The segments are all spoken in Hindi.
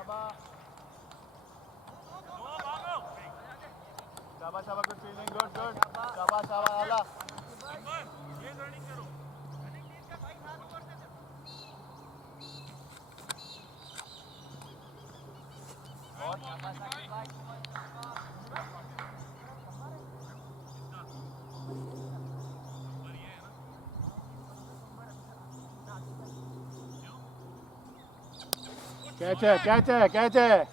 शाबाश शाबाश, गुड फील्डिंग, गुड गुड, शाबाश शाबाश आला। कैच है, कैच है, कैच है।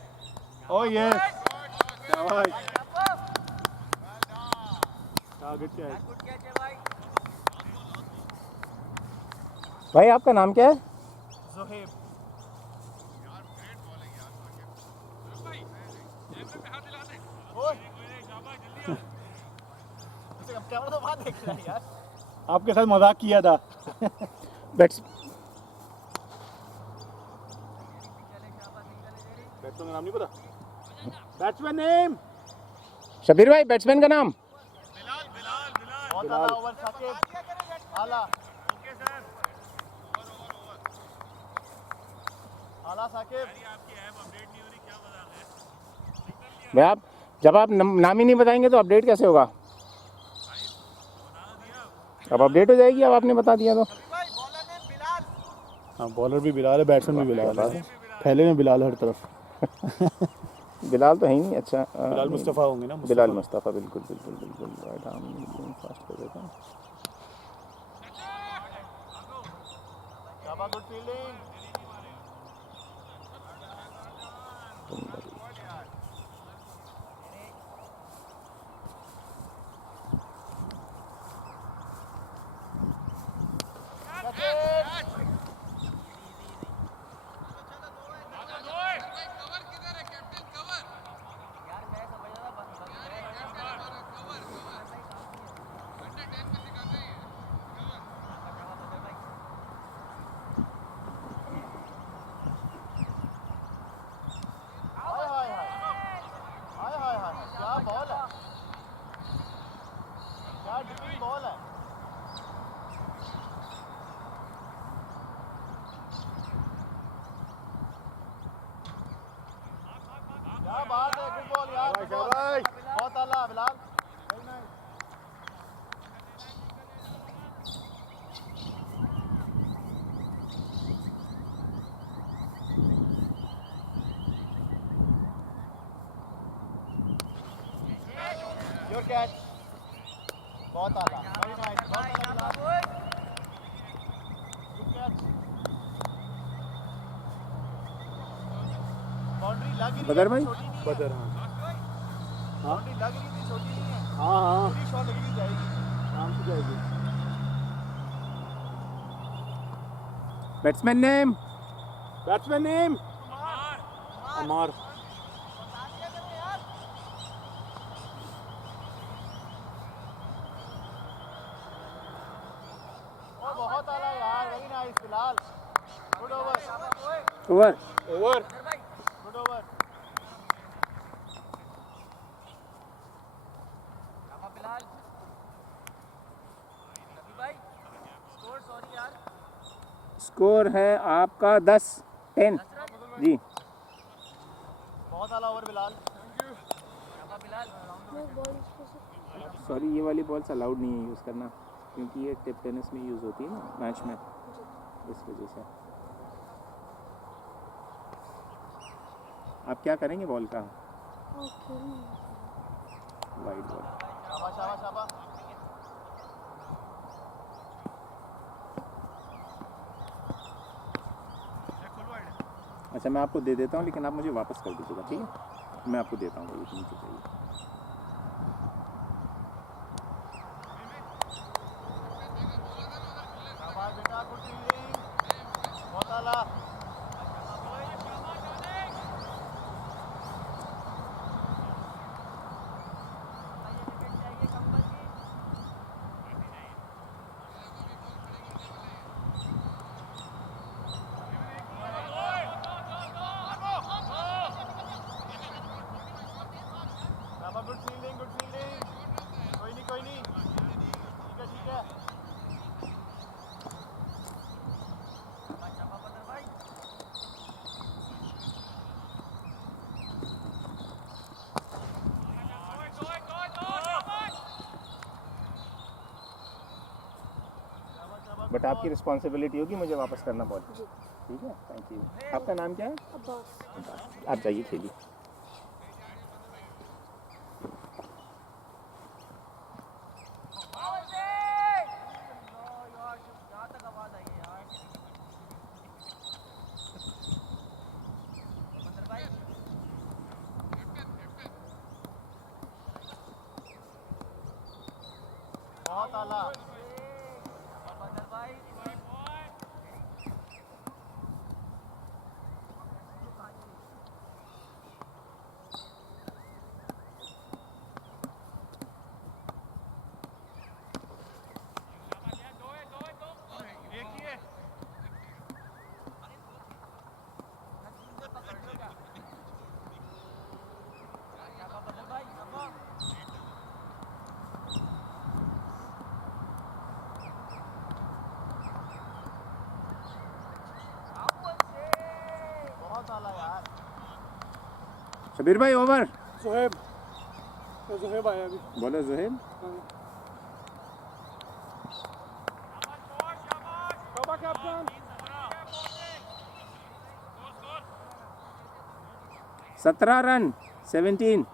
ओ यस, शाबाश, गुड कैच। भाई आपका नाम क्या है? ज़ुहैब। कैमरा तो बाहर देख रहा है यार। आपके साथ मजाक किया था। बैट्स बैट्समैन का नाम नहीं पता? Batsman name? शबीर भाई बैट्समैन का नाम? बहुत आला ओवर साकिब, आला। Okay sir. आला साकिब। आपकी ऐप अपडेट नहीं हो रही, क्या मजाक है? भाई आप जब आप नाम ही नहीं बताएंगे तो अपडेट कैसे होगा? अब अपडेट हो जाएगी, अब आपने बता दिया तो। हाँ, बॉलर भी बिलाल है, बैट्समैन भी बिलाल है। फैले में बिलाल हर तरफ। बिलाल तो है ही नहीं। अच्छा बिलाल मुस्तफ़ा होंगे ना? बिलाल मुस्तफ़ा, बिल्कुल बिल्कुल बिल्कुल राइट। हम फास्ट कर देता हूँ। शाबाश, गुड फील्डिंग। क्या बॉल है, क्या डिपिंग बॉल है। क्या बात है, गुड बॉल यार, बहुत आला Bilal, very nice. Your catch, बहुत आला, वेरी नाइस, बहुत आला बिलाल, गुड कैच। बाउंड्री लग रही है, बदर भाई? छोटी नहीं है। बदर, हाँ बाउंड्री लग रही थी, छोटी नहीं है। हाँ हाँ, पूरी शॉट लगी जाएगी, आराम से जाएगी। Batsman name? Batsman name? Amar. ओ बहुत आला यार, very nice Bilal, good over. Over over, good over. Bilal, भाई स्कोर, सॉरी यार, स्कोर है आपका 10-10 जी। बहुत आला ओवर बिलाल। सॉरी, ये वाली बॉल्स अलाउड नहीं है यूज़ करना, क्योंकि ये टिप टेनिस में यूज़ होती है ना, मैच में, इस वजह से। आप क्या करेंगे बॉल का? Wide ball. शाबाश शाबाश शाबाश। अच्छा मैं आपको दे देता हूँ, लेकिन आप मुझे वापस कर दीजिएगा, ठीक है? मैं आपको देता हूँ, नीचे चाहिए। शाबाश बेटा, गुड फील्डिंग, बहुत आला। गुड फील्डिंग, गुड फील्डिंग, कोई नहीं कोई नहीं, ठीक है ठीक है। बट आपकी रिस्पॉन्सिबिलिटी होगी मुझे वापस करना बॉल। जी। ठीक है, थैंक यू। आपका नाम क्या है? अब्बास। आप जाइए खेलिए। बहुत आला। बहुत आला यार। शबीर भाई ओवर। जुहेब आया अभी। बोलो जुहेब। कैप्टन। 17 रन 17।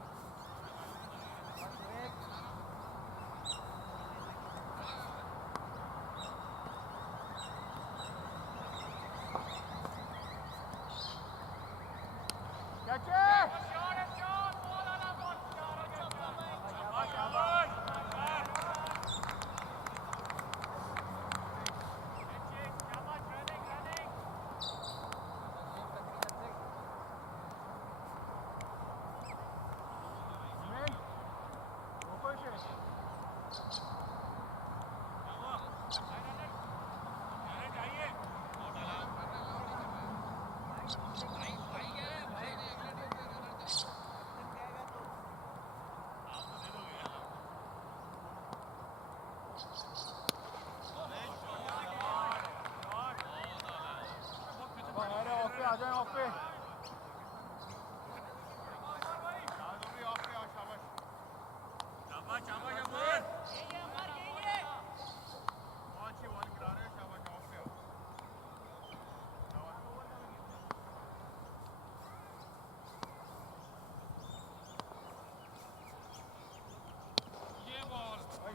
आ जाए ऑफ पे।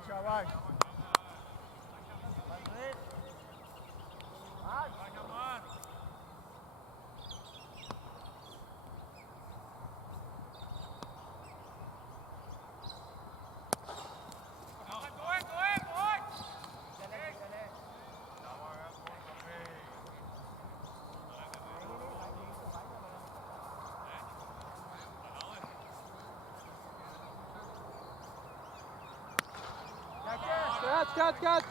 शाबाश। Catch.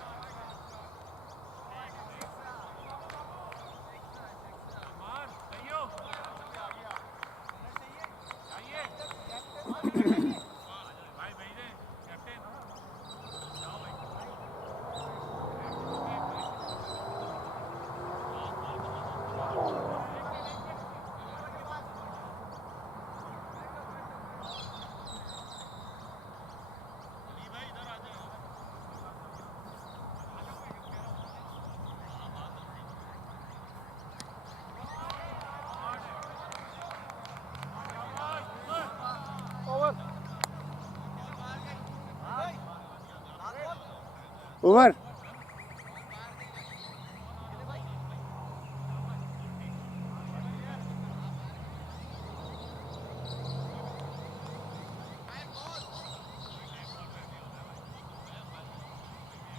ओवर।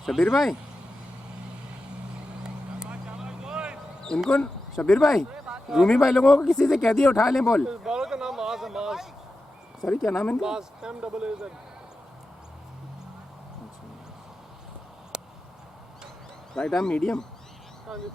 शबीर भाई इनको शबीर भाई रूमी भाई लोगों को किसी से कह दिया उठा लें बॉल। बॉलर का नाम माज है। माज। सॉरी क्या नाम है इनका? माज MAAZ। Right arm medium. हाँ जी।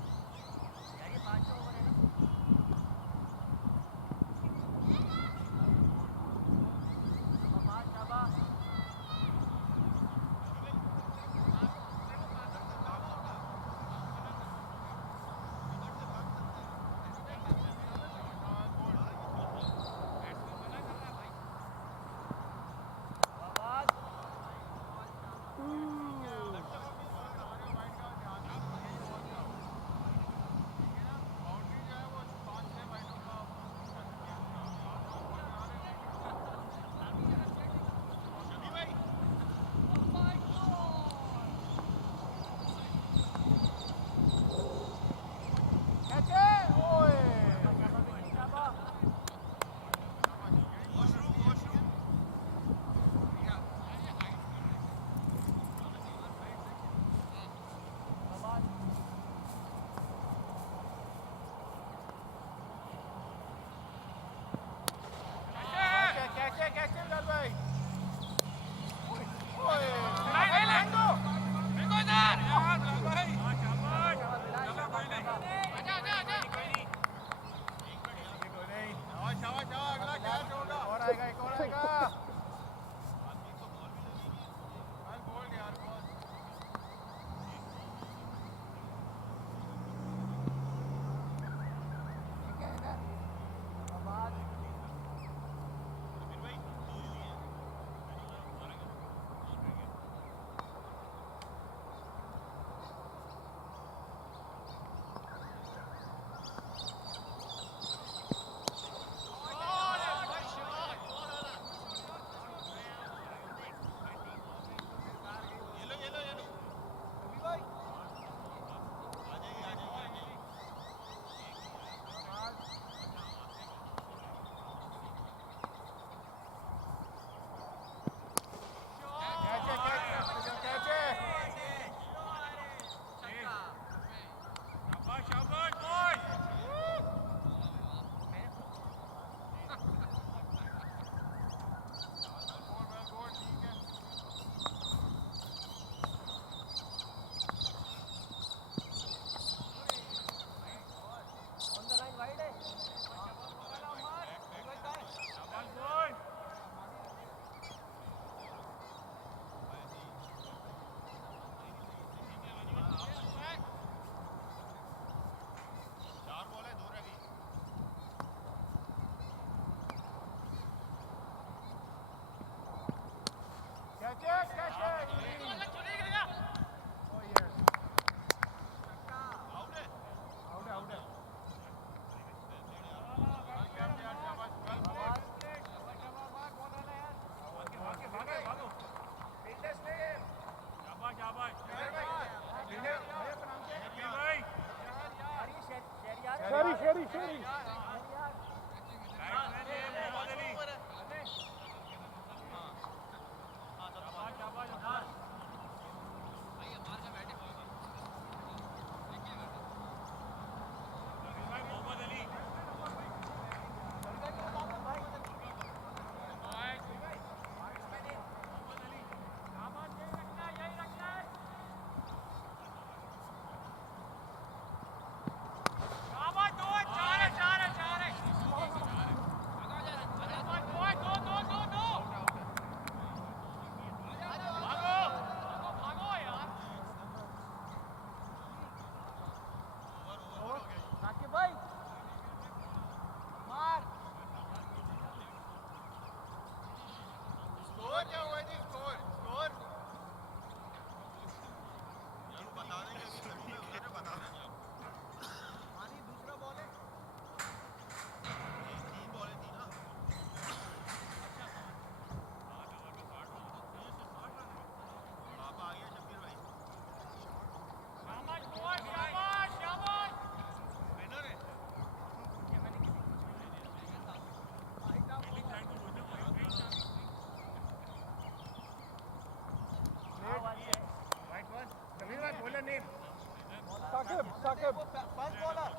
Saqib, first bowler.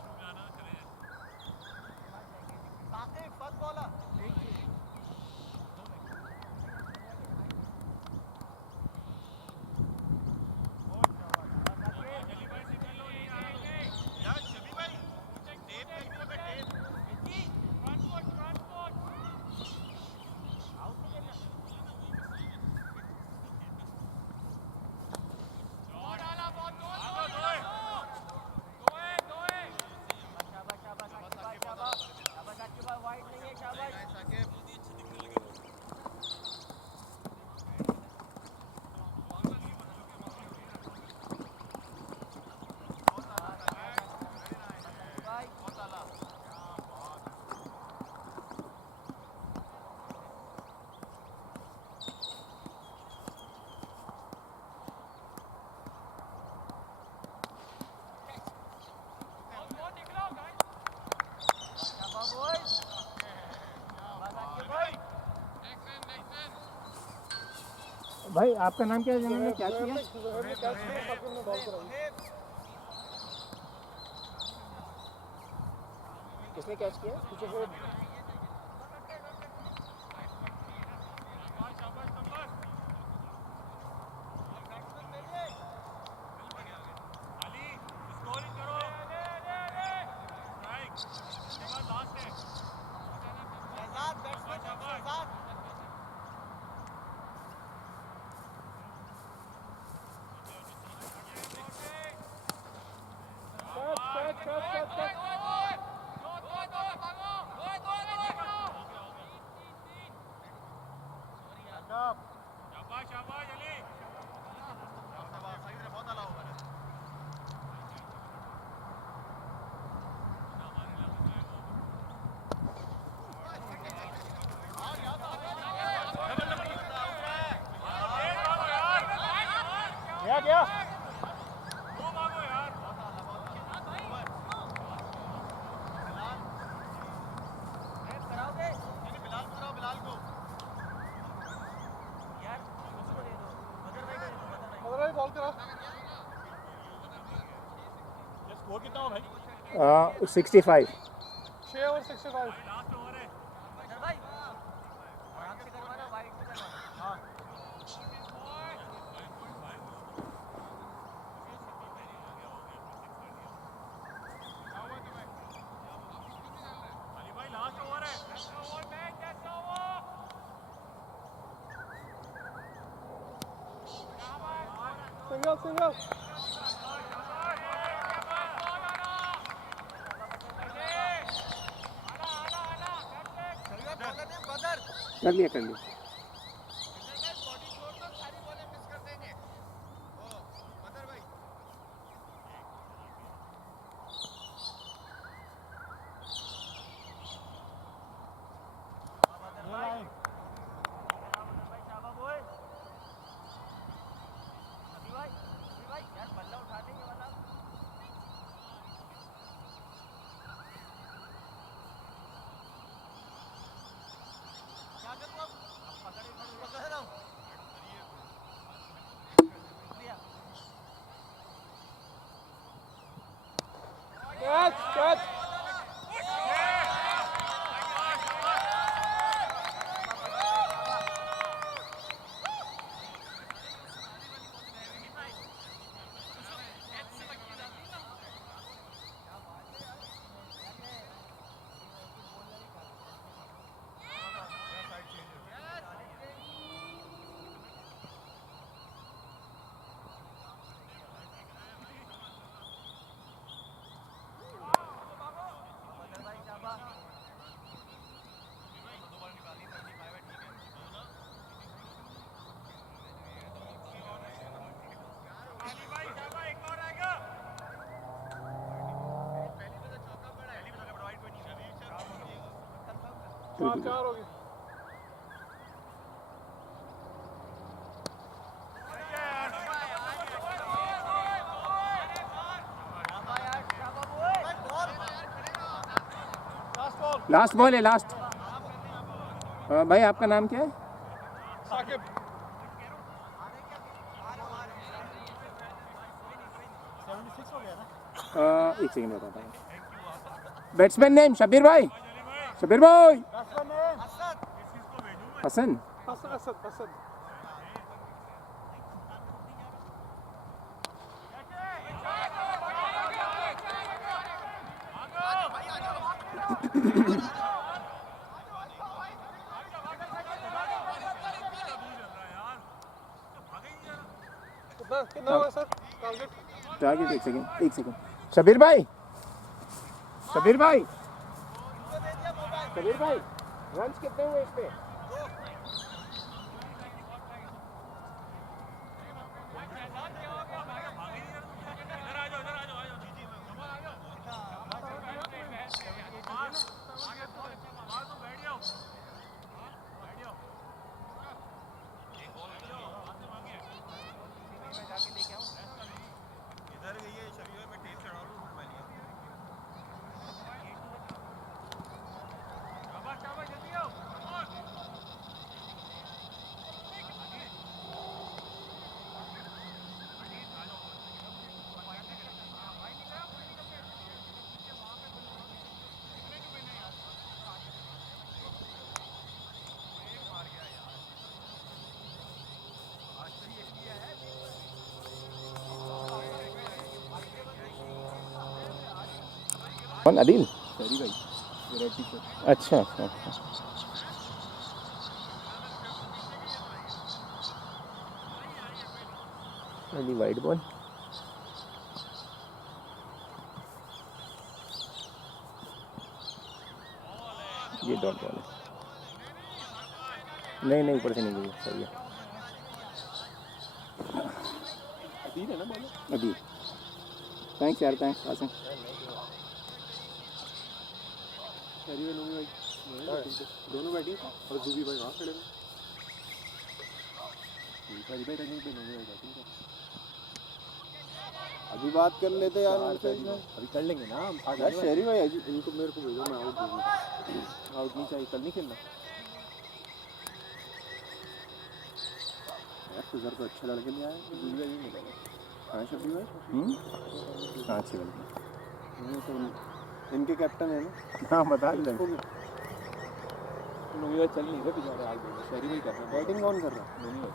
Saqib, first bowler. भाई आपका नाम क्या है जिन्होंने क्या किया? किसने कैच किया? स्कोर कितना हो भाई? 65. 6 और 65. Single. कर लिया कैच चार हो गए लास्ट बॉल है लास्ट। भाई आपका नाम क्या है? साकिब एक सेकंड बताता हूँ। बैट्समैन नेम शब्बीर भाई। शब्बीर भाई हसन। हसन कितना हुआ सर टारगेट? टारगेट एक सेकंड। शब्बीर भाई रन्स कितने हुए इस पे? कौन? अदिल? सॉरी भाई विराट टी शर्ट। अच्छा। पहली वाइड बॉल। ये डॉट बॉल है। नहीं ऊपर से नहीं गई। सही है। अदील है ना बॉलर? अदिल। थैंक्स यार, थैंक्स आसिम। सॉरी नूमी भाई दोनों बैटिंग और दूबी भाई वहाँ खड़े हैं। सॉरी भाई रनिंग पे नूमी भाई बैटिंग कर। अभी बात कर लेते यार उनसे। अभी कर लेंगे ना हम। यार शहरी भाई इनको मेरे को भेजो, मैं आउट दूंगा। आउट नहीं चाहिए, कल नहीं खेलना यार। तो तो अच्छे लड़के नहीं आए। दूबी भाई नहीं मिलेगा। हाँ शब्बीर भाई। हाँ अच्छी लगी। तो इनके कैप्टन है ना। हाँ बता दें। नूमी भाई चल नहीं रहे बेचारे आज। शहरी भाई कर रहे हैं। बैटिंग कौन कर रहा है? नूमी भाई।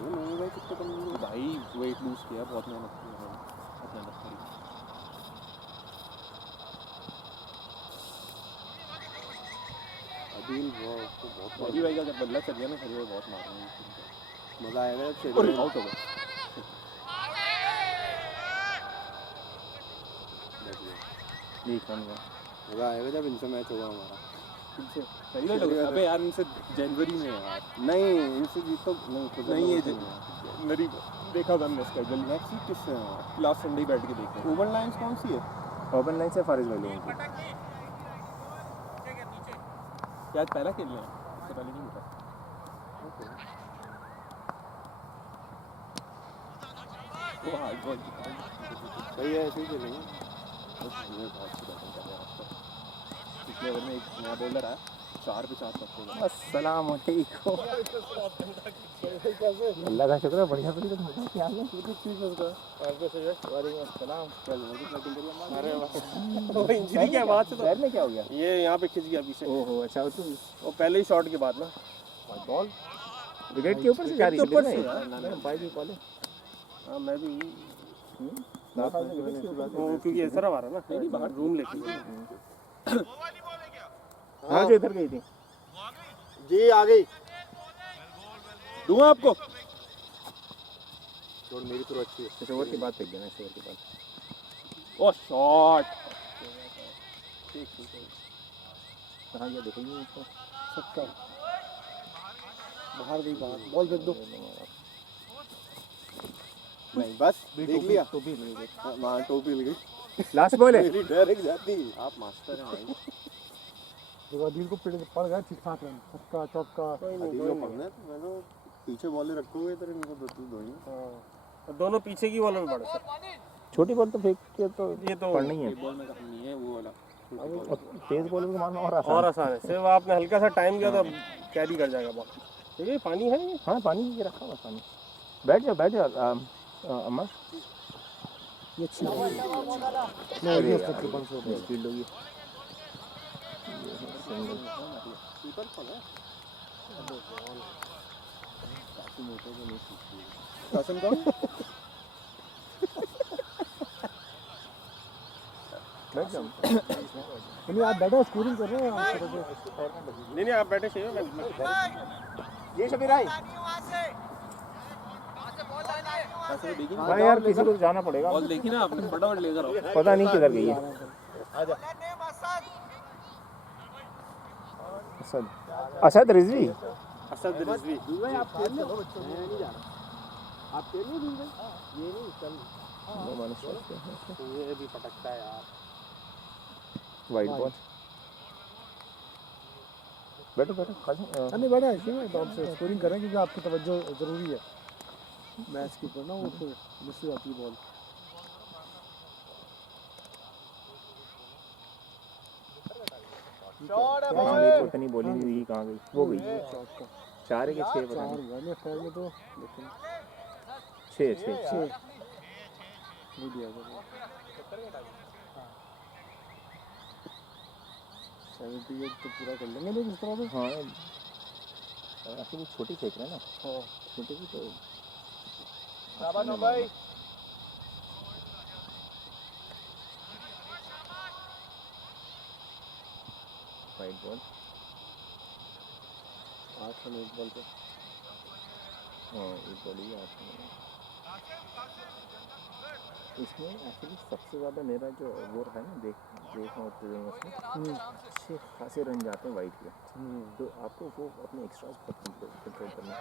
नूमी भाई कितने कम भाई वेट लूज किया, बहुत मेहनत की उन्होंने, बहुत मेहनत करी। अदिल वो बहुत शहरी भाई का जब बल्ला चल गया ना, शहरी भाई बहुत मार रहे हैं। मज़ा आएगा जब शहरी भाई आउट हो गया। ये कौन है? मज़ा आएगा जब इनसे मैच होगा हमारा। इनसे अबे यार इनसे जनवरी में यार। नहीं इनसे जीत तो नहीं है। मेरी देखा था हमने इसका जल्दी। नेक्स्ट वीक किससे है? लास्ट संडे बैठ के देखते हैं। ओवन लाइन्स कौन सी है? ओपन लाइन से फारिज वाली है। क्या आज पहला खेल रहे हैं? इससे पहले नहीं होता। वो हार्ड बॉल सही है, ऐसे ही खेलेंगे। बहुत अच्छी बैटिंग कर रहे हैं। पिछले ओवर में एक नया बॉलर आया। 4 पे 4 पक्के। अस्सलाम वालेकुम। अल्लाह का शुक्र है बढ़िया बढ़िया। क्या हाल है? ठीक है उसका। वालेकुम अस्सलाम। अरे वाह, वो इंजरी की आवाज़ से तो पैर में क्या हो गया? ये यहाँ पे खिंच गया पीछे। ओहो अच्छा हो तुम। वो पहले ही शॉट के बाद ना बॉल विकेट के ऊपर से जा रही है। ऊपर से यार। भाई भी कॉल है। हाँ मैं भी वो वो क्योंकि ऐसा रहा ना नहीं बाहर रूम लेके हाँ जो इधर गई थी जी आ गई। दूँ आपको और मेरी तो अच्छी है। इस ओवर के बाद फेंक देना। इस ओवर के बाद ओ शॉट कहाँ गया देखेंगे इसको। सबका बाहर गई बाहर बॉल फेंक दो। नहीं बस देख लिया टोपी वहाँ टोपी लग गई। लास्ट बॉल है। मेरी डायरेक्ट जाती। आप मास्टर हैं भाई। दिल को पड़ गया ठीक ठाक रन छक्का चौका। मैंने पीछे बॉल रखे हुए इधर इनको दो ही। दोनों पीछे की बॉल में पड़े सर। छोटी बॉल तो फेंक के तो ये तो पड़नी है। बॉल में काम नहीं है वो वाला। और तेज बॉल को मारना और आसान। और आसान है। सिर्फ आपने हल्का सा टाइम दिया तो कैरी कर जाएगा बॉल। ठीक है पानी है ये। हाँ पानी ये रखा हुआ पानी। बैठ जाओ अम्मा। ये अच्छी अरे यार, फील्ड होगी। कीपर कौन है? कासिम कौन? बैठ जाओ। नहीं आप बैठो स्कोरिंग कर रहे हैं आप। नहीं आप बैठे चाहिए मैं ये शबीर आई। कासिम देखी ना हाँ यार किसी को तो जाना पड़ेगा। बॉल देखी ना आपने फटाफट लेकर आओ। पता नहीं किधर गई है। असद रिजवी। असद रिजवी। आप खेलने हो बच्चों मैं नहीं जा रहा। आप खेलने दूँ भाई ये नहीं कल ये भी पटकता है यार। White ball. बैठो बैठो नहीं बैठा ऐसे ही तो आपसे स्कोरिंग कर रहे हैं क्योंकि आपकी तवज्जो ज़रूरी है मैच के ऊपर ना। वो फिर मिस हो जाती है बॉल। मेरे को इतनी बॉलिंग हुई कहाँ गई? वो गई। शॉट का 4 है कि 6 पता 4 नहीं। हुआ नहीं अफेयर में तो लेकिन 6 नहीं दिया गया 78 तो पूरा कर लेंगे लेकिन इस तरह से। हाँ ऐसे वो छोटी फेंक रहे हैं ना। हाँ छोटी भी तो भाई वाइट बॉल। 8 रन एक बॉल पे। हाँ एक बॉल ही 8 रन। इसमें एक्चुअली सबसे ज़्यादा मेरा जो वो है ना देखना होता है उसमें अच्छे खासे रन जाते हैं वाइट के। तो आपको वो अपने एक्स्ट्रा कंट्रोल करना है।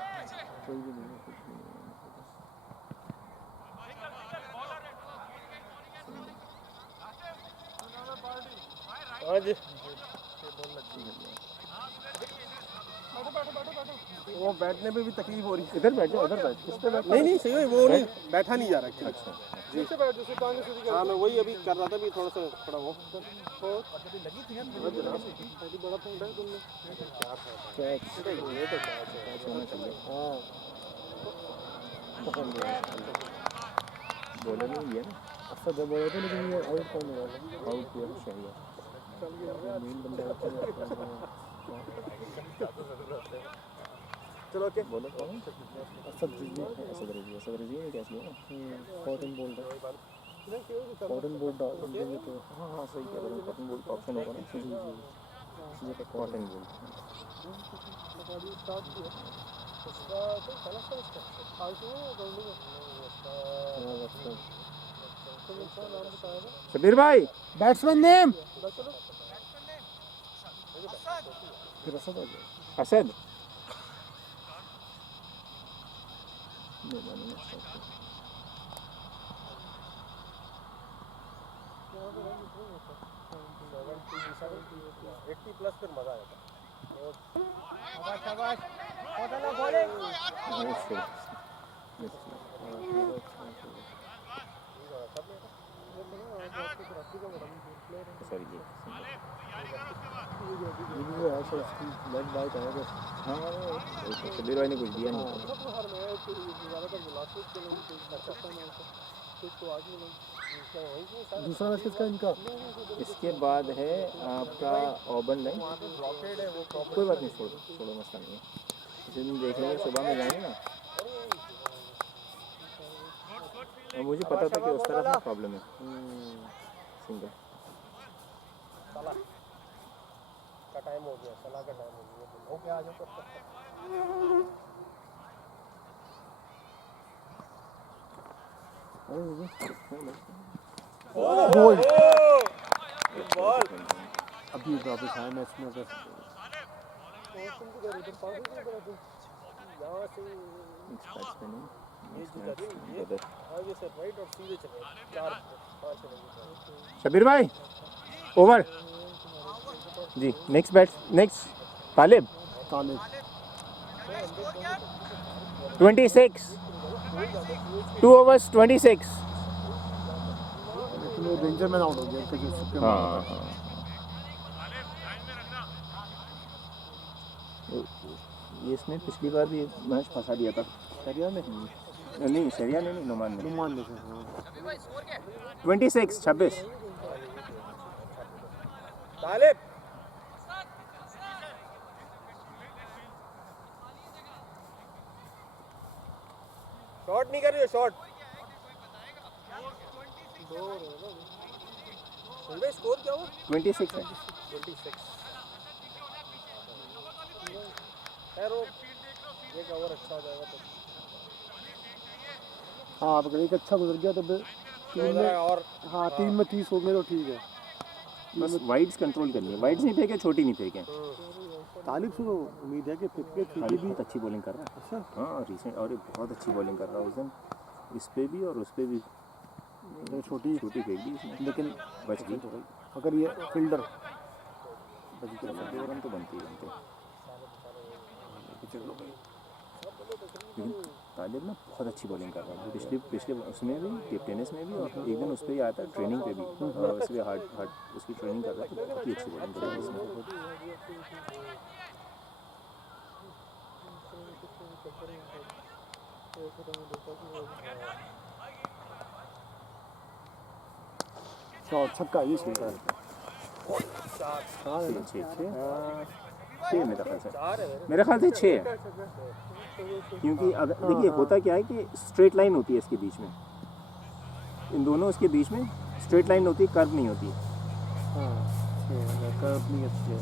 कोई भी नहीं है, कुछ भी नहीं है। आज वो बैठने पे भी तकलीफ हो रही है। इधर बैठ जाओ इधर बैठ। इस पे बैठ। नहीं सही है वो नहीं बैठा नहीं जा रहा। अच्छा हाँ मैं वही अभी कर रहा था भी थोड़ा सा थोड़ा वो बॉलर नहीं है ना। अच्छा जब बोला था लेकिन ये आउट कौन हुआ? आउट हुआ शायद। मेन बंदा होता है। चलो ओके बॉलर कौन है? असद रिजवी असद रिजवी ने क्या किया ना। कॉटन बोल्ड कॉटन बोल्ड डाल देंगे तो हाँ हाँ सही कह रहे हो। कॉटन बोल्ट का ऑप्शन होगा ना। ये तो कॉटन बोल्ट। शबीर भाई बैट्समैन नेम फिर असद आ गया। असद प्लस फिर मजा आएगा। सॉरी ये जो है सर इसकी लेग बाइट है तो हाँ शबीर भाई ने कुछ दिया नहीं दूसरा मैच किसका इनका इसके बाद है आपका ऑबन लाइन कोई बात नहीं छोड़ो मसला नहीं है इसे दिन देख लेंगे सुबह में जाएंगे ना और मुझे पता था कि उस तरफ में प्रॉब्लम है सिंगल का टाइम हो गया सलाह का टाइम हो गया ओके आ जाओ गोल बॉल अभी वापस आए मैच में अगर यहाँ से आगे से राइट और सीधे चले 4-5 चलेंगे शबीर भाई ओवर जी नेक्स्ट तालिब 26 2 overs 26 लेकिन वो डेंजर मैन आउट हो गया उसके जो हाँ ये इसने पिछली बार भी मैच फंसा दिया था सरिया में नहीं शरिया ने नहीं नुमान ने नुमान ने 26 तालिब शॉट नहीं कर रही हो शॉट स्कोर क्या हुआ 26 है 26 खैर वो एक ओवर अच्छा हो जाएगा तो हाँ आप अगर एक अच्छा गुजर गया तो फिर टीम में और हाँ टीम में 30 हो गए तो ठीक है बस वाइड्स कंट्रोल करनी है वाइड्स नहीं फेंके छोटी नहीं फेंके तालिब से तो उम्मीद है कि फिर के तालिब बहुत अच्छी बॉलिंग कर रहा है अच्छा हाँ रिसेंट और ये बहुत अच्छी बॉलिंग कर रहा है उस दिन इस पे भी और उस पे भी तो छोटी छोटी फेंक दी उसने लेकिन बच गई अगर ये फील्डर रन तो बनते ही बनते लेकिन तालिब ना बहुत अच्छी बॉलिंग कर रहा है पिछले उसमें भी टेप टेनिस में भी और एक दिन उस पर ही आया था ट्रेनिंग पे भी इसलिए हार्ड उसकी ट्रेनिंग कर रहा है तो बहुत ही अच्छी बॉलिंग कर रहा है इसमें शॉट छक्का ये खेल रहा है छः मेरे ख्याल से 6 है क्योंकि अगर देखिए होता क्या है कि स्ट्रेट लाइन होती है इसके बीच में इन दोनों इसके बीच में स्ट्रेट लाइन होती है कर्व नहीं होती हाँ कर्व नहीं अच्छी है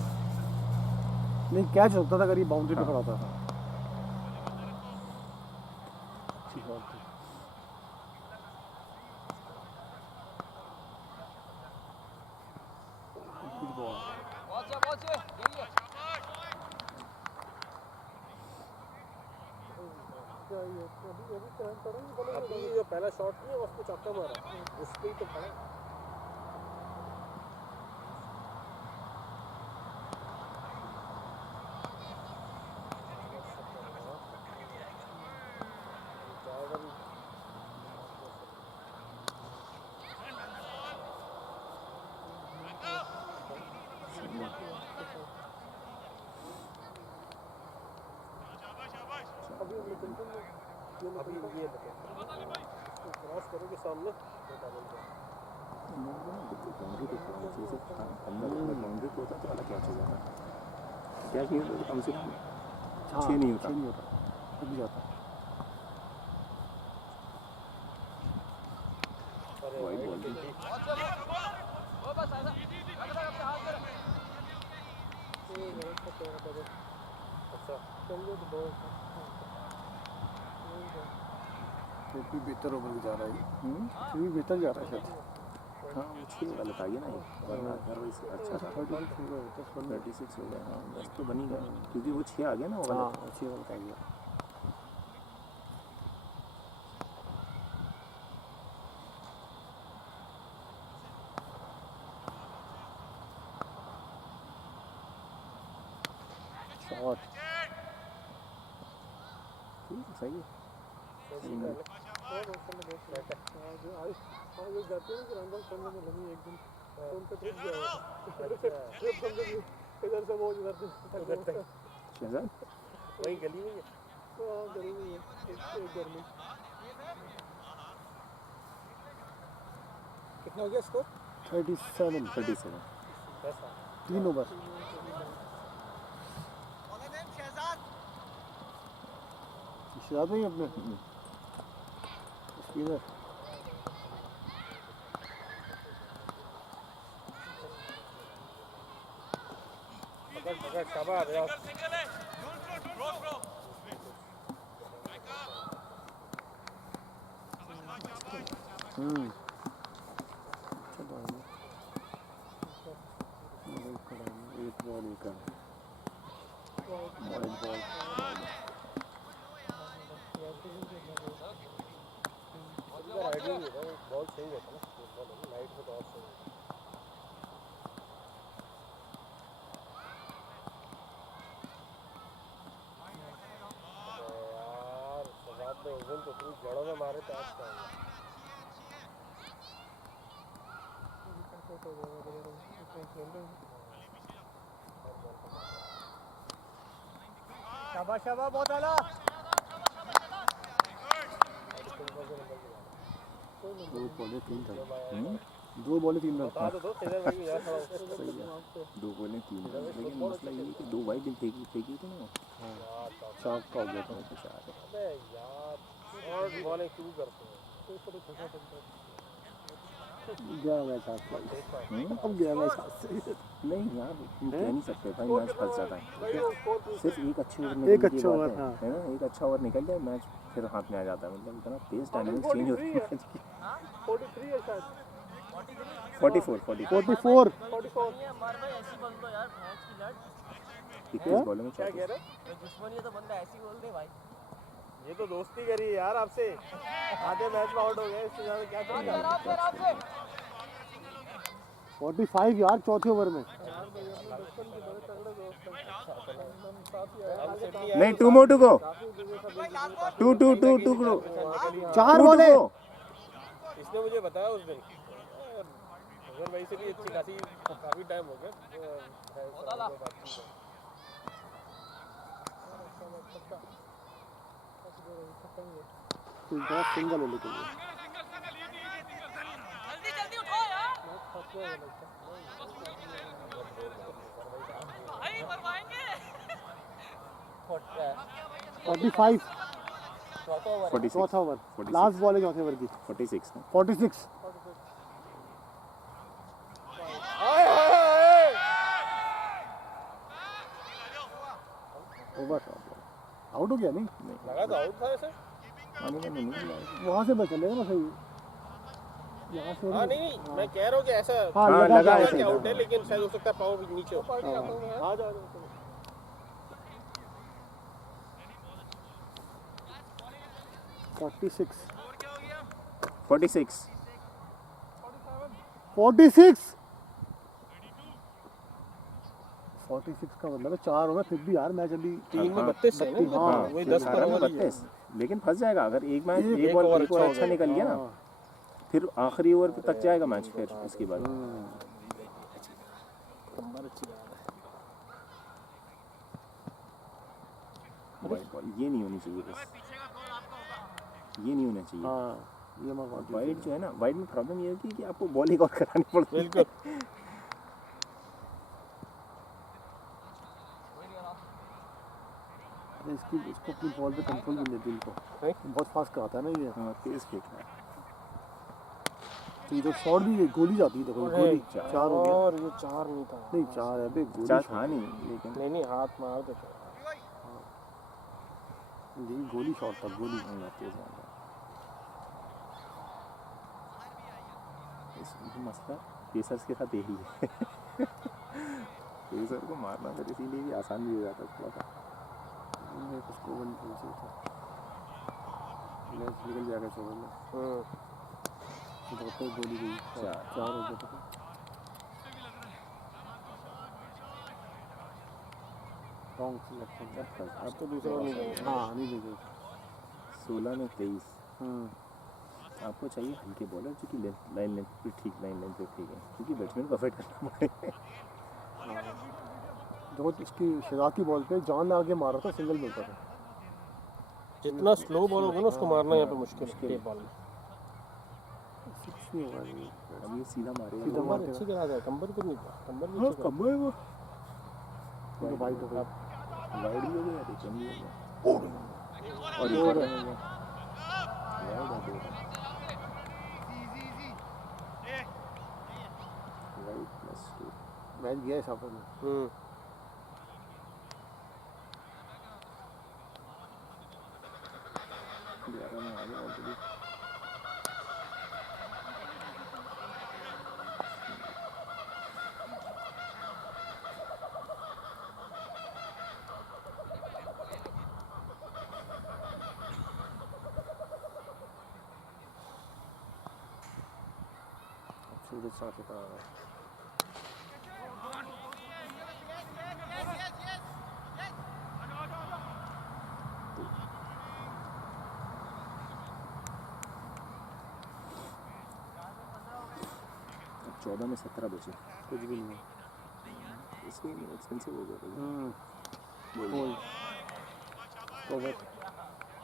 नहीं कैच होता था अगर ये बाउंड्री पे खड़ा था अच्छी शॉट थी अभी जो पहला शॉट नहीं है उसको चौका मारा उस पे ही तो खड़ा अभी ये क्रॉस करोगे सामने बाउंड्री पे खेलना चाहिए सिर्फ अंदर बाउंड्री पे होता तो अलग कैच हो जाता कैच नहीं होता तो कम से कम 6 नहीं होता अभी जाता वाइड बॉल अच्छा चलिए तो बहुत फिर भी बेहतर ओवर जा रहा है फिर भी बेहतर जा रहा है शायद हाँ वो 6 गलत आ गया ना वरना अदरवाइज अच्छा था 36 हो गया हाँ बस तो बनी गया क्योंकि वो 6 आ गया ना वो हाँ गलत अच्छी गलत आ गया शॉट ठीक है सही है आज जाते हैं कि रंगों समझ में लगी एक दिन तो उनका ट्रिप गया हुआ ट्रिप समझ में इधर से वो इधर से शहजाद वही गली में तो गली में एक घर में कितना हो गया स्कोर 37 3 ओवर शहजाद नहीं अपने स्पिनर पकड़ शाबाश यार एक बॉल एक बहुत सही रहता है लाइट में तो और सही यार सजाद ने उस दिन तो पूरी जड़ों में मारे थे आज का शाबाश शाबाश बहुत आला 2 बॉलें 3 रन 2 बॉलें 3 रन बता दो इधर भाई यार सही है 2 बॉलें 3 रन लेकिन मसला ये है कि 2 वाइड फेंकी थी ना हाँ शॉट का हो गया था उसके साथ अबे यार और बॉलें क्यों करते हैं गया मैच हाथ से अब गया मैच हाथ से नहीं यार तुम कह नहीं सकते भाई मैच फंस जाता है सिर्फ एक अच्छे ओवर एक अच्छा ओवर है हाँ ना एक अच्छा ओवर निकल जाए मैच फिर हाथ में आ जाता है मतलब इतना तेज डायनामिक्स चेंज होती है 43 है शायद 44 21 बॉलों में क्या 34 कह रहे हो दुश्मनी है तो बंदा ऐसी बोल दे भाई ये तो दोस्ती करी है यार आपसे आधे मैच में आउट हो गए इससे ज्यादा क्या चाहिए 45 यार चौथे ओवर में नहीं 2 more to go 2 करो 4 बॉले इसने मुझे बताया उस दिन अगर भाई से भी अच्छी खासी काफी टाइम हो गया सिंगल है लेकिन जल्दी उठो यार 45 46 चौथा ओवर लास्ट बॉल है चौथे ओवर की 46 46 ओवर आउट हो गया नहीं लगा तो आउट था ऐसे आने में नहीं वहाँ से बच चलेगा ना सही यहाँ से हाँ नहीं मैं कह रहा हूँ कि ऐसा हाँ हाँ, लगा लगा के ऐसे। आउट है लेकिन शायद हो सकता है पाँव नीचे हो आ जाओ 46 46 का मतलब है 4 ओवर फिर भी यार मैच अभी 3 में 32 है ना हाँ, वही 10 पर ओवर ही है 32 लेकिन फंस जाएगा अगर एक मैच एक एक बॉल ओवर एक ओवर अच्छा अच्छा निकल गया ना फिर आखिरी ओवर तक जाएगा मैच फिर इसके बाद वाइड बॉल ये नहीं होनी चाहिए बस ये नहीं होना चाहिए हाँ ये मैं वाइड जो है ना वाइड में प्रॉब्लम ये होती है कि आपको बॉल एक और करानी पड़ती है बिल्कुल इसको अपनी बॉल पे कंट्रोल भी लेती इनको बहुत फास्ट कराता है ना ये हाँ तेज फेंक रहा है तो ये तो शॉट भी गोली जाती है देखो गोली 4 हो गया और ये 4 नहीं था नहीं 4 है बे गोली चार था नहीं लेकिन नहीं हाथ मार दे ये गोली शॉट था गोली तेज मार रहा है मसला पेसर्स के साथ यही है पेसर को मारना फिर इसीलिए भी आसान भी हो जाता है थोड़ा सा उसको वन चाहिए था मैच निकल जाएगा 4 में तो तो गोली गई 4 हो गया था रॉन्ग सिलेक्शन अब तो दूसरा नहीं हाँ नहीं देंगे 16 में 23 हम्म आपको चाहिए हल्के बॉलर जो कि लाइन लेंथ पे ठीक है, क्योंकि बैट्समैन को अफेक्ट करना पड़ेगा। जो इसकी शहजाद की बॉल पे जान लगा के मार रहा था, सिंगल मिलता था। जितना स्लो बॉल होगा ना उसको मारना यहाँ पे मुश्किल है ये बॉल में। सिक्स नहीं होगा ये। अब ये सीधा मारेगा, सीधा कमर मार अच्छी करा था, कंबर को नहीं था, कंबर भी हाँ अच्छी करा। कम है वो, तो वाइड हो गया। वाइड भी हो गया, कम भी हो गया, और एक और रन हो गया, वाइड हो गया, वाइड +2 मैच गया इस हाफ में। ग्यारह में आ गया ऑलरेडी। सूरज साथ था। अब 14 में 17 बचे, कुछ भी नहीं। इसमें एक्सपेंसिव हो गया। गोल कवर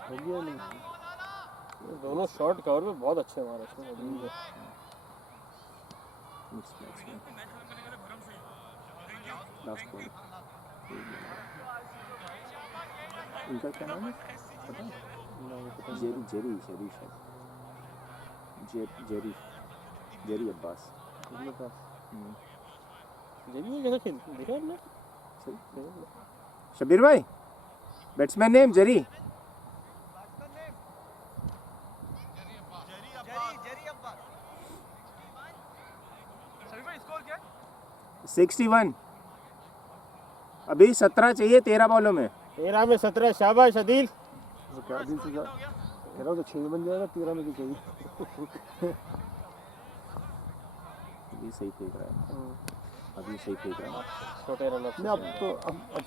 हो गया नहीं। दोनों शॉट कवर में बहुत अच्छे मारे इसने। मिक्स मैच में लास्ट बॉल, इनका क्या नाम है पता है? जेरी शायद, जेरी अब्बास। जेबी कैसे खेलते देखा आपने? शब्बीर भाई, बैट्समैन नेम जेरी। 61, अभी 17 चाहिए 13 बॉलों में। 13 में 17, शाबाश अदील। तो क्या दिन से कह रहा हूँ, तो 6 बन जाएगा, 13 में क्यों चाहिए? ये सही फेंक रहा है, अभी सही फेंक रहा है। छोटे रन नहीं, अब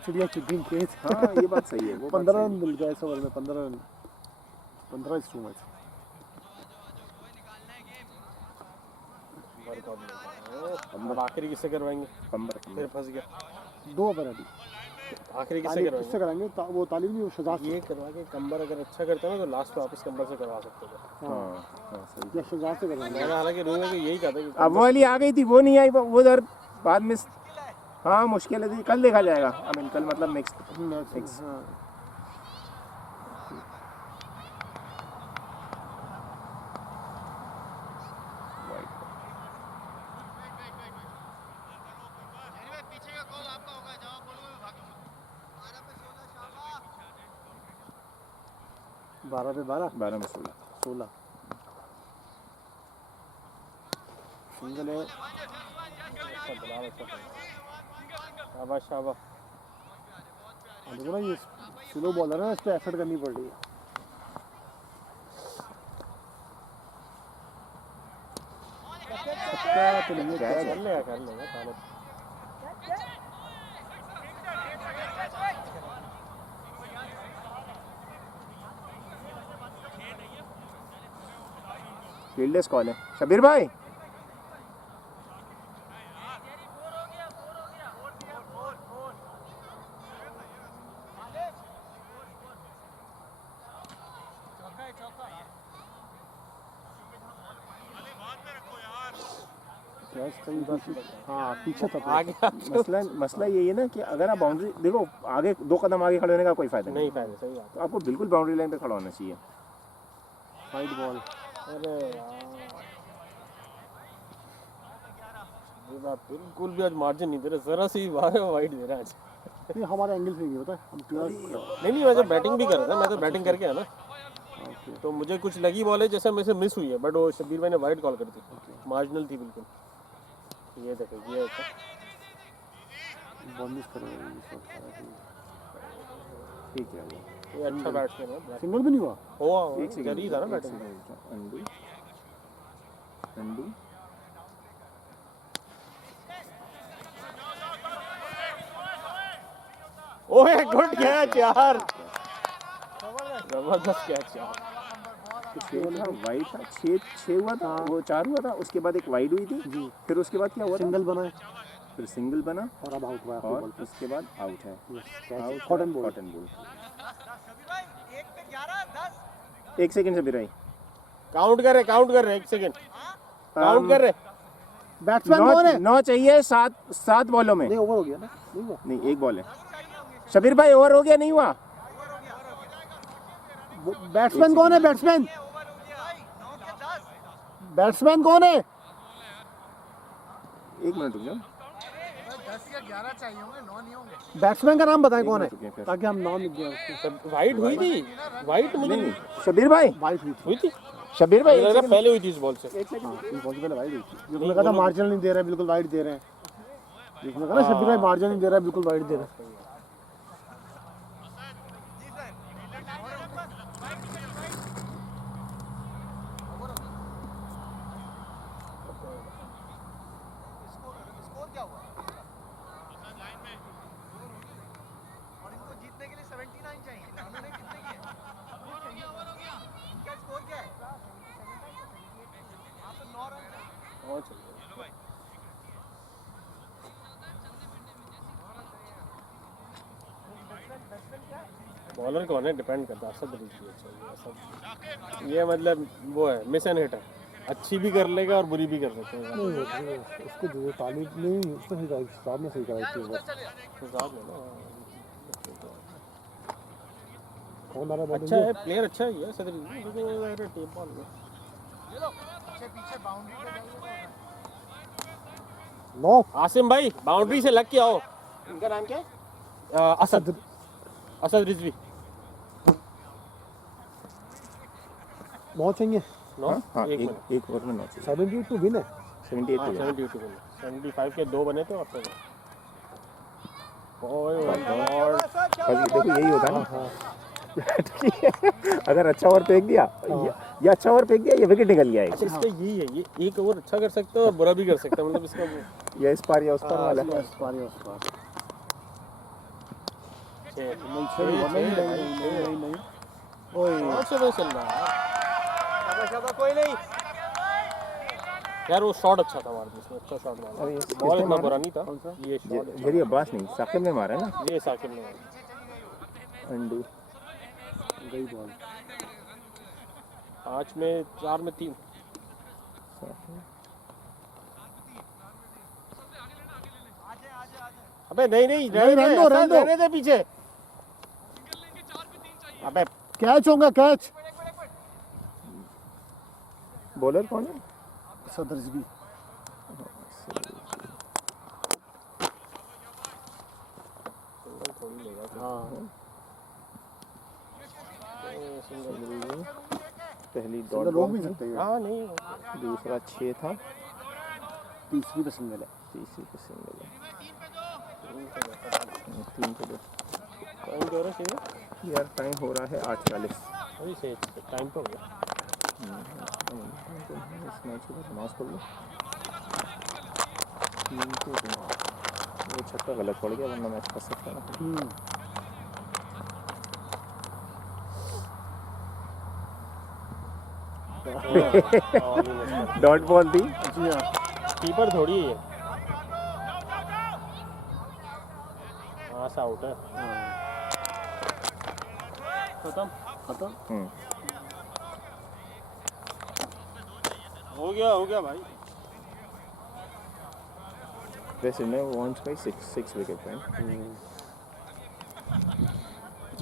चिड़िया की दिन तेज। हाँ ये बात सही है, वो 15 रन मिल गया इस ओवर में। 15 रन, 15 इस मैच। अब आखिरी किससे करवाएंगे? कंबर फिर फंस गया। 2 ओवर अभी आखिरी किससे किससे करवाएंगे? कराएंगे? वो तालिब नहीं, वो शहजाद से। ये करवा के कंबर अगर अच्छा करता है ना तो लास्ट में वापस कंबर से करवा सकते थे। हाँ सही। या शहजाद से कराएंगे। मैंने हालांकि रूम में यही कहा था कि अब वो वाली आ गई थी, वो नहीं आई, वो उधर बाद में। हाँ मुश्किल है, कल देखा जाएगा। आई मीन कल मतलब नेक्स्ट मैच। हाँ, बारह पे 12 में 16। सिंगल है। शाबाश शाबाश। देखो ना, ये स्लो बॉलर है ना, इस पर एफर्ट करनी पड़ रही है। तो नहीं है, क्या है? कर लेगा तालिब। फील्डलेस कॉल है शब्बीर भाई। हाँ पीछे था। आगे मसला यही है ना कि अगर आप बाउंड्री देखो, आगे 2 कदम आगे खड़े होने का कोई फायदा नहीं। फायदा, सही बात। तो आपको बिल्कुल बाउंड्री लाइन पे खड़ा होना चाहिए। Wide ball. अरे ये बात बिल्कुल भी आज मार्जिन नहीं दे रहा, जरा सी बार वाइड दे रहा है आज। नहीं, हमारे एंगल से नहीं होता है, हम क्लियर। नहीं मैं जब बैटिंग भी कर रहा था, मैं तो बैटिंग करके आया ना, तो मुझे कुछ लगी बॉल है जैसे मेरे से मिस हुई है, बट वो शब्बीर भाई ने वाइड कॉल कर दी, मार्जिनल थी बिल्कुल। ये देखो ये होता बॉल मिस करेगा। ठीक है, ये अच्छा बैट्समैन है। सिंगल भी नहीं हुआ। हुआ एक सेकंड जरी था ना बैटिंग। अंडू ओए गुड कैच यार, जबरदस्त कैच यार। छः था, वाइड था, छः हुआ था, वो 4 हुआ था, उसके बाद एक वाइड हुई थी, फिर उसके बाद क्या हुआ था? सिंगल बना है फिर सिंगल बना और अब आउट हुआ है और उसके बाद आउट है। Out cotton ball. Cotton ball. Shabir भाई 1 पे 11 10 1 सेकंड से बिराई काउंट कर रहे 1 सेकंड काउंट कर रहे। बैट्समैन कौन है? 9 चाहिए 7 बॉलों में। नहीं ओवर हो गया ना, नहीं हुआ। नहीं, 1 बॉल है। शबीर भाई ओवर हो गया, नहीं हुआ? बैट्समैन कौन है? बैट्समैन ओवर हो गया भाई 9 के 10 बैट्समैन कौन है? 1 मिनट रुक जाओ। 10 या 11 चाहिए होंगे 9 नहीं होंगे। बैट्समैन का नाम बताएं कौन है, रुकिए फिर। ताकि हम नाम लिख दें उसको। वाइट हुई थी, वाइट मुझे नहीं, शबीर भाई, वाइट हुई थी। हुई थी, शबीर भाई मुझे लगा पहले हुई थी इस बॉल से। पॉसिबल है, वाइट हुई थी। जो लगा था मार्जिनल नहीं दे रहा है, बिल्कुल वाइट दे रहे हैं। देखने का ना शबीर भाई मार्जिन नहीं दे रहा है, बिल्कुल वाइट दे रहा है। स्कोर क्या हुआ? और इनको जीतने के लिए 79 चाहिए। उन्होंने कितने किए? इनका स्कोर क्या है? आप तो 9 रन चाहिए। बॉलर कौन है डिपेंड करता है। असद रिजवी अच्छा ये मतलब वो है मिस एंड हिटर, अच्छी भी कर लेगा और बुरी भी कर सकता है। नहीं उसको जो तालीम नहीं, उसको सही कराई, साहब ने सही कराई थी वो। हिसाब में ना कौन आ रहा है? अच्छा है, प्लेयर अच्छा ही है असद रिजवी, लेकिन टीम बॉल में पीछे पीछे बाउंड्री पे जाइए। 9 आसिम भाई बाउंड्री से लग के आओ। इनका नाम क्या है? असद रिजवी 9 चाहिए। नो हाँ, एक एक ओवर में 9 चाहिए। 72 टू विन है। 78 हो गया। 75 के 2 बने थे और फिर ओए गॉड बस देखो यही होता है ना। अगर अच्छा ओवर फेंक दिया, ये अच्छा ओवर फेंक दिया, ये विकेट निकल गया अच्छा है। इसका यही है, ये एक ओवर अच्छा कर सकता है और बुरा भी कर सकता है, मतलब इसका या इस पार या उस पार वाला। उस पार या उस पार। नहीं। ओए बहुत से चल रहा है शाबाश कोई नहीं। यार। वो शॉट अच्छा था हमारे इसमें, अच्छा शॉट मारा। अरे बॉल इतना बुरा नहीं था, ये शॉट ये अब्बास नहीं, साकिब ने मारा है ना। ये साकिब ने मारा। अंडू गई बॉल। 5 में 4 में 3। अबे नहीं रहने दे पीछे। अबे कैच होगा, कैच। बॉलर कौन है? सदर रिजवी। हाँ पहली सिंगल डॉट रोक बॉल भी सकते हैं। हाँ नहीं दूसरा 6 था, तीसरी पे सिंगल है। तीसरी पे सिंगल है। 3 पे 2। टाइम क्या हो रहा है सही यार टाइम हो रहा है 8:40। अभी सही टाइम पे हो गया। इस मैच को समाप्त कर लो। 3 पे 2। वो छक्का गलत पड़ गया, वरना मैच फंस सकता ना। डॉट बॉल थी। जी हाँ। कीपर थोड़ी है, हाँ सा आउट है। खत्म हो गया भाई। वैसे मैं वॉन्ट्स बाई 6 विकेट पॉइंट।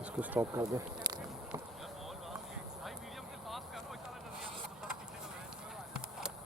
इसको स्टॉप कर दे।